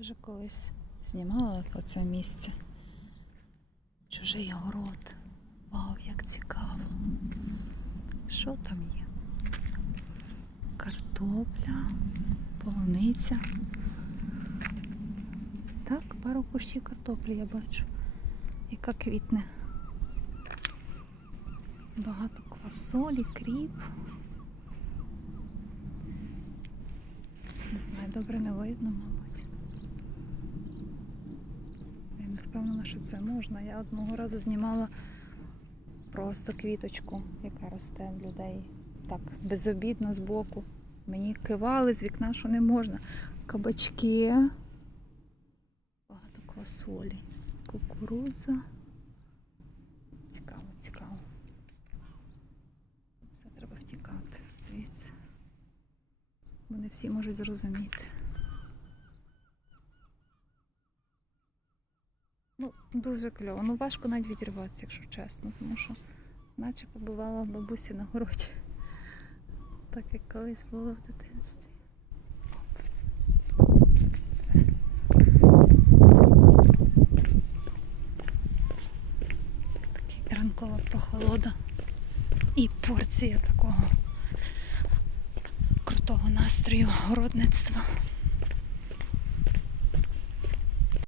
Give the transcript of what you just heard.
вже колись знімала оце місце. Чужий город. Вау, як цікаво. Що там є? Картопля, полуниця. Так, пару кущів картоплі я бачу. Яка квітне. Багато квасолі, кріп. Не знаю, добре не видно, мабуть. Я не впевнена, що це можна. Я одного разу знімала просто квіточку, яка росте в людей. Так, безобідно збоку. Мені кивали з вікна, що не можна. Кабачки. Багато квасолі. Кукурудза. Цікаво, цікаво. Все треба втікати звідси. Бо не всі можуть зрозуміти. Ну, дуже кльово. Ну, важко навіть відірватися, якщо чесно, тому що наче побувала бабусі на городі. Так як колись було в дитинстві. Такий ранкова прохолода і порція такого крутого настрою городництва.